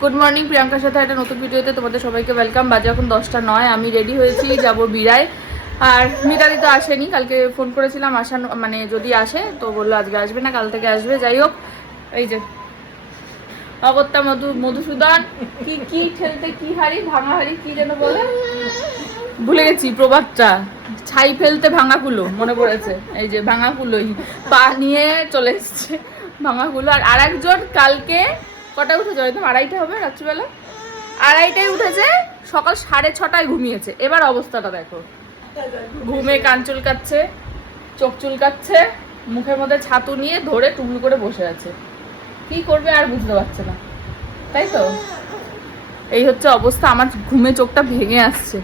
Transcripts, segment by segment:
Good morning প্রিয়াঙ্কার সাথে একটা নতুন ভিডিওতে তোমাদের সবাইকে ওয়েলকাম বাজে এখন দশটা নয়, আমি রেডি হয়েছি, যাব বিড়ায়। আর মিতাদি তো আসেনি, কালকে ফোন করেছিলাম আসানো মানে যদি আসে, তো বলল আজকে আসবে না, কাল থেকে আসবে, যাই হোক। এই যে, অগত্যা মধু, মধুসূদন, কি কি ঠেলতে কি হারি, ভাঙা হারি, কি যেন বলে? ভুলে গেছি প্রবাদটা ছাই ফেলতে ভাঙা কুলো, মনে পড়েছে। এই যে, ভাঙা কুলোই। পা নিয়ে চলে এসছে, ভাঙা কুলো। আর আরেকজন কালকে কটা উঠেছে একদম আড়াইটা হবে রাত্রিবেলা? আড়াইটায় উঠেছে, সকাল সাড়ে ছটায় ঘুমিয়েছে। এবার অবস্থাটা দেখো। ঘুমে কান চুলকাচ্ছে, চোখ চুলকাচ্ছে, মুখের মধ্যে ছাতু নিয়ে ধরে টুকরো করে বসে আছে। কি করবে আর বুঝতে পারছে না। তাই তো? এই হচ্ছে অবস্থা, আমার ঘুমে চোখটা ভেঙে আসছে।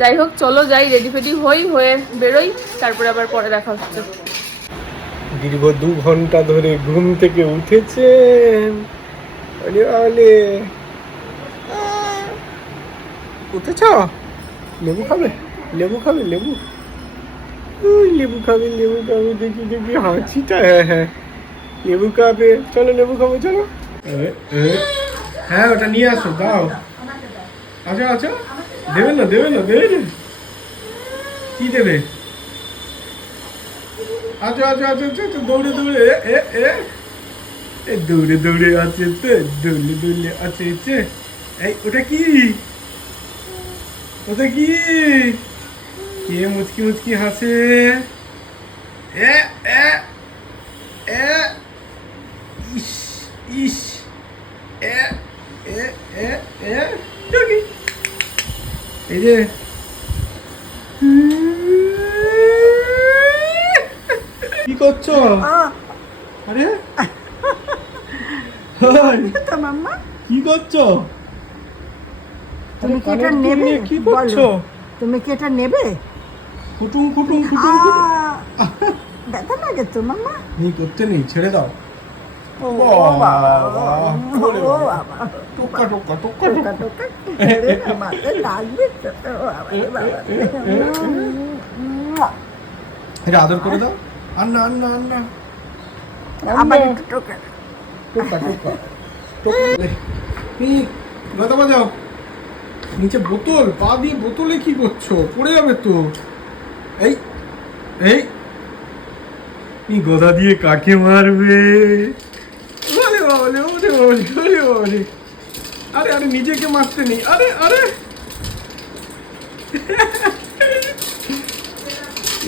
যাই হোক, চলো যাই রেডি ফেডি হই, হয়ে বেরোই, তারপরে আবার পরে দেখা হচ্ছে। দীর্ঘ দু ঘণ্টা ধরে ঘুম থেকে উঠেছেন আরে আলে উঠেছ লেবু খাবে? লেবু খাবে? লেবু? লেবু খাবে লেবু খাবে দেখি দেখি হাঁচিটা হ্যাঁ হ্যাঁ। লেবু খাবে। চলো লেবু খাবে চলো। হ্যাঁ ওটা নিয়ে আসো দাও। আচ্ছা আচ্ছা। দেবে না দেবে না দেবে না। কি দেবে? আচ্ছা আচ্ছা আচ্ছা আচ্ছা আচ্ছা, দৌড়ে দৌড়ে এ এ এ। দৌড়ে দৌড়ে আছে তো দৌড়ে দৌড়ে আছে এই ওটা কি? ওটা কি? কে মুচকি মুচকি হাসে? এ এ এ ইস ইস এ এ এ এ এই যে। কি করছ? আরে? তো মাম্মা? কি করছ? তুমি কি এটা নেবে? কি করছ? তুমি কি এটা নেবে? কুটুম কুটুম কুটুম ব্যথা লাগে তো মাম্মা। নেই করতে নেই ছেড়ে দাও। ও বাবা, ও বাবা। টোকা টোকা টোকা টোকা। টোকা লাগবে এটা আদর করে দাও। আন্না আন্না আন্না। আবার একটু টোকা। নিচে বোতল, পা দিয়ে বোতলে কি করছ? পড়ে যাবে তো। এই এই। গদা দিয়ে কাকে মারবে? আরে আরে, নিজেকে মারতে নেই। আরে আরে।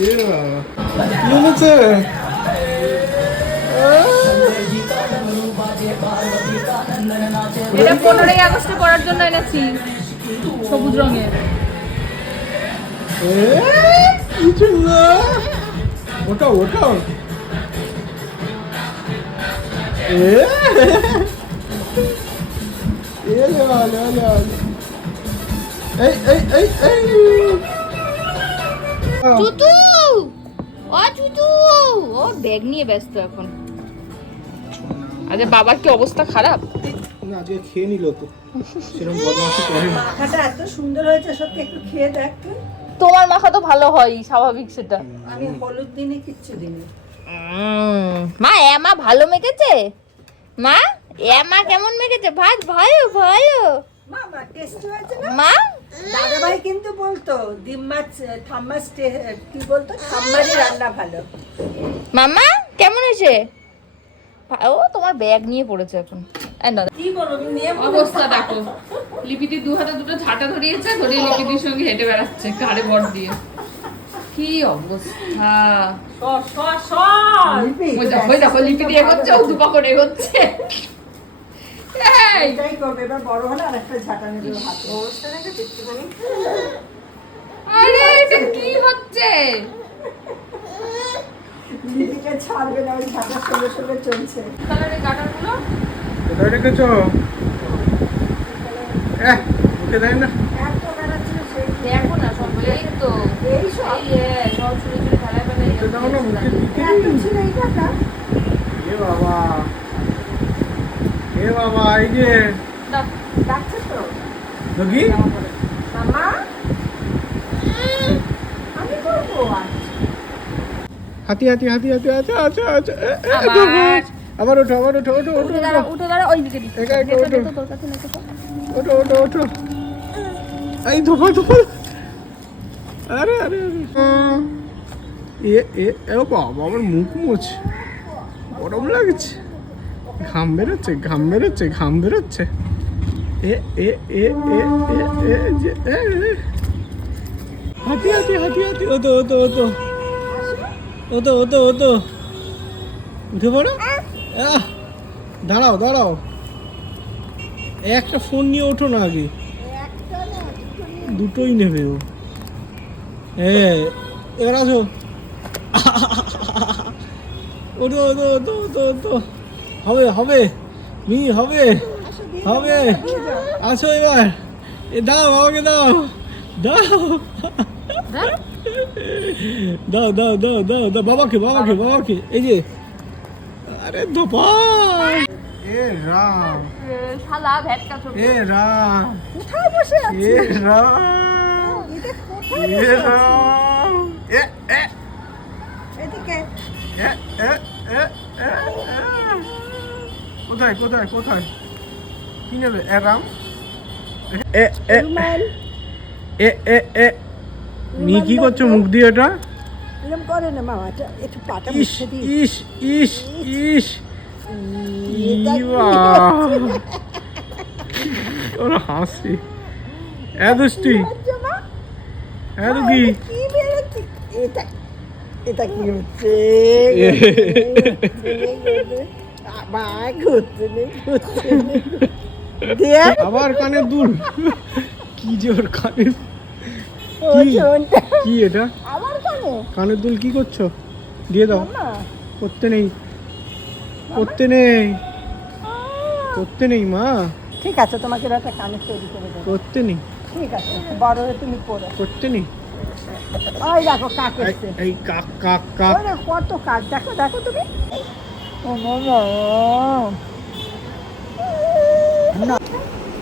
বাবা। কি হয়েছে এটা পনেরোই আগস্টে করার জন্য এনেছি, সবুজ রঙের। ব্যাগ নিয়ে ব্যস্ত এখন। আচ্ছা বাবার কি অবস্থা খারাপ? না আজকে খেয়ে নিল তো। সেরকম বদমাশি করে না। মাখাটা এত সুন্দর হয়েছে সত্যি একটু খেয়ে দেখ তুই তোমার মাখা তো ভালো হয় স্বাভাবিক সেটা। আমি হলুদ দিনে কিচ্ছু দিনে মা এমা ভালো মেখেছে? মা এমা কেমন মেখেছে? ভাত ভালো ভালো মামা টেস্ট হয়েছে না? মা? দাদা ভাই কিন্তু বলতো দিম্মা ঠাম্মা কি বলতো ঠাম্মারই রান্না ভালো। মামা কেমন হয়েছে? ও তোমার ব্যাগ নিয়ে পড়েছে এখন। অবস্থা দেখো। লিপিটি দু হাতে দুটো ঝাঁটা ধরিয়েছে ধরিয়ে লিপিটির সঙ্গে হেঁটে বেড়াচ্ছে ঘাড়ে বর দিয়ে। কি অবস্থা? ওই দেখো লিপিটি এগোচ্ছে ও দুপা এগোচ্ছে। এই, এটাই করবে এবার বড় হলে আর এটা কি হচ্ছে? দিদিকে ছাড়বে না ওই ঝাঁটার সঙ্গে সঙ্গে চলছে। কালারের গাটারগুলো কোথায় রেখেছো? দেয় না। এ বাবা এ বাবা এই যে। ডাকছে তো। দেখি আমি করব আচ্ছা হাতি হাতি হাতি হাতি আচ্ছা আচ্ছা আচ্ছা আবার? ওঠো আবার ওঠো ওঠো ওঠো দাঁড়া উঠে দাঁড়া ওই দিকে দিতে একা একা ওঠো। তোর কাছে নেটটা ওঠো ওঠো ওঠো। এই ধোপা ধোপা আরে আরে আরে। এ এ এ বাবা আমার মুখ মুছ। গরম লাগছে। ঘাম বেরোচ্ছে ঘাম বেরোচ্ছে ঘাম বেরোচ্ছে। এ এ এ এ এ এ যে এ এ। হাঁটি হাঁটি হাঁটি হাঁটি। ও তো ও তো ও তো ও তো ও তো ও তো উঠে পড়ো। দাঁড়াও দাঁড়াও। একটা ফোন নিয়ে ওঠো না আগে। দুটোই নেবে ও। হ্যাঁ এবার আসো। ওঠো ওঠো ওঠো ওঠো ওঠো। হবে হবে। মি হবে। হবে। আসো এবার। এ দাও বাবাকে দাও। দাও দাও দাও দাও দাও দাও বাবাকে বাবাকে বাবাকে। এই যে আরে ধোপাই এ রাম। এ, শালা ভ্যাটকা ছোট। এ রাম। কোথায় বসে আছে এ রাম। এটা কোথায় এ রাম। এ এ। এদিকে। এ এ এ এ এ। কোথায় কোথায় কোথায়? কি নেবে? এ রাম? এ এ এ। এ এ মি কি করছ? মুখ দিয়ে এটা? এরকম করে না মামা একটু পাটা ইস মুছে দিই। ইস ইস ইস। ওর হাসি। এ দুষ্টি? এ দুঃখী এটা এটা কি হচ্ছে? আবার ঘুরছে আবার কানের দুল। কি যে ওর কানের ও কি? এটা? কেন কানের দুল কি করছ? দিয়ে দাও। করতে নেই। করতে নেই। করতে নেই মা। ঠিক আছে তোমাকে একটা কানের তৈরি করে দেবো। করতে নেই। ঠিক আছে বড় হয়ে তুমি পড়ো করতে নেই। ওই দেখো কাক এই- এসছে। এই কাক কাক কাক। কত কাক। দেখো দেখো তুমি। ও মামা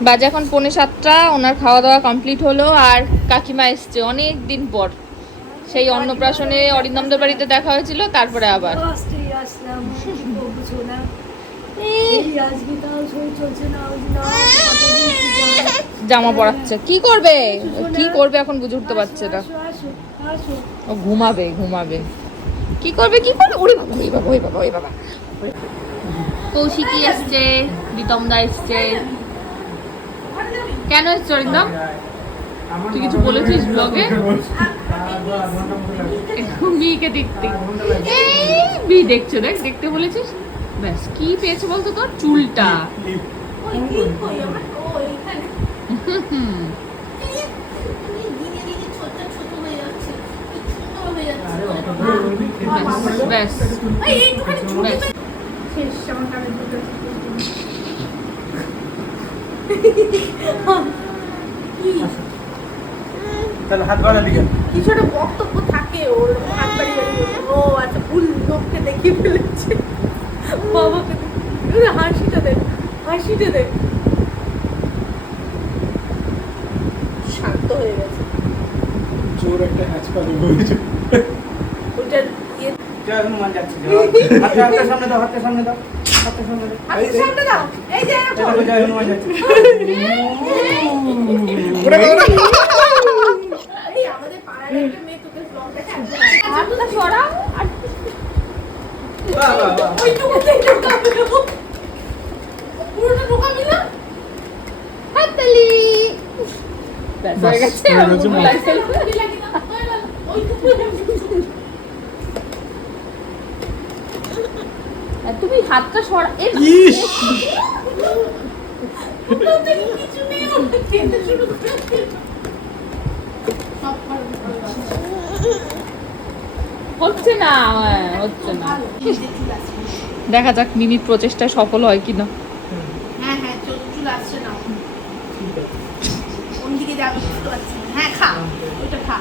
বাজে এখন পৌনে সাতটা ওনার খাওয়া দাওয়া কমপ্লিট হলো আর কাকিমা এসছে অনেক দিন পর। সেই অন্নপ্রাশনে অরিন্দমদের বাড়িতে দেখা হয়েছিল তারপরে আবার। জামা পরাচ্ছে। কি করবে? কি করবে এখন বুঝে উঠতে পারছে না। ও ঘুমাবে ঘুমাবে। কি করবে কি করবে? ওরে বাবা ওরে বাবা ওরে বাবা ওরে বাবা। কৌশিকি এসছে দা এসছে। কেন এসছে অরিন্দম? তুই কিছু বলেছিস ব্লগে মেয়েকে দেখতে। মেয়ে দেখছ, দেখ, দেখতে বলেছিস? ব্যাস, কি পেয়েছে বলতো তোর? চুলটা। ব্যাস ব্যাস ব্যাস শেষ আমার কানে দুটো কি তাহলে হাত বাড়া দিকে কিছু একটা বক্তব্য থাকে ওর হাত বাড়ি ও আচ্ছা ভুল লোককে দেখিয়ে ফেলেছে বাবাকে হাসিটা দেখ হাসিটা দেখ শান্ত হয়ে গেছে জোর একটা হ্যাচকা দেবো ওটার ইয়ে হনুমান যাচ্ছে হাতে সামনে দাও সামনে দাও সামনে দাও সামনে দাও এই যে হনুমান যাচ্ছে তুমি হাতটা সরা কিছু নেই, শুরু। হচ্ছে না হ্যাঁ, হচ্ছে না। দেখা যাক মিমির প্রচেষ্টায় সফল হয় কিনা। হ্যাঁ হ্যাঁ চুল চুল আসছে না। কোন দিকে যাবে বুঝতে পারছি না। খা ওইটা খা।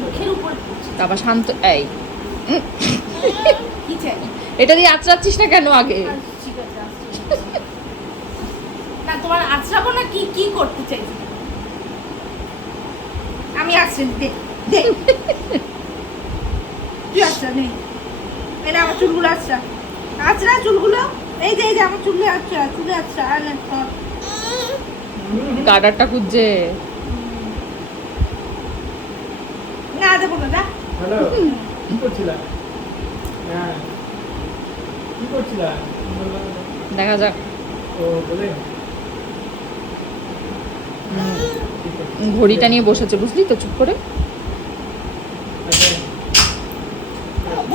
মুখের উপর পড়ছে। তারপর শান্ত এই। কি চাই? এটা দিয়ে আচড়াচ্ছিস না কেন আগে? ঠিক না তোমার আচড়াবো না কি কি করতে চাইছি? আমি আসছি দে দে। আচ্ছা নেই না। আমার চুলগুলো আচ্ছা আচ্ছা চুলগুলো? এই যে এই যে আমার চুলে আচ্ছা চুলে আচ্ছা আর না। কাটারটা খুঁজছে। না দেবো না যা হ্যালো কি করছিলা? হ্যাঁ কি করছিলা? দেখা যাক। ও বলে। ঘড়িটা নিয়ে বসেছে বুঝলি তো? চুপ করে।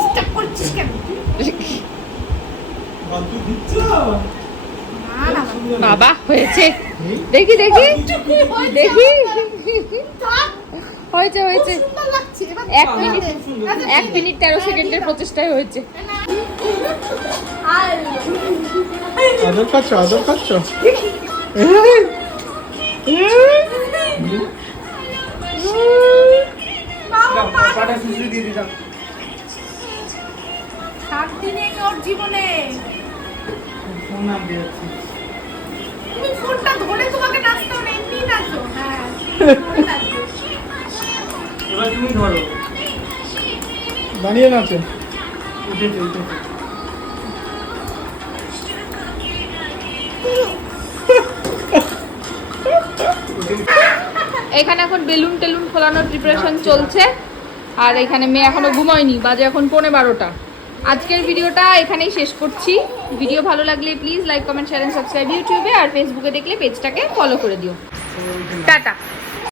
আচ্ছা বাবা হয়েছে। দেখি দেখি। দেখি। হয়েছে হয়েছে। এক মিনিট এক মিনিট তেরো সেকেন্ডের প্রচেষ্টায় হয়েছে। আদর আদর শান্তি নেই ওর জীবনে ফোন নাম দিয়েছি তুমি ফোনটা ধরে। তোমাকে নাচতে হবে এমনি নাচো হ্যাঁ এবার তুমি ধরো দাঁড়িয়ে নাচে উঠেছে উঠেছে। এখানে এখন বেলুন টেলুন খোলানোর প্রিপারেশন চলছে। আর এখানে মেয়ে এখনও ঘুমায়নি বাজে এখন পৌনে বারোটা। আজকের ভিডিওটা এখানেই শেষ করছি। ভিডিও ভালো লাগলে please like comment share and subscribe ইউটিউবে আর ফেসবুকে দেখলে পেজটাকে ফলো করে দিও। টাটা।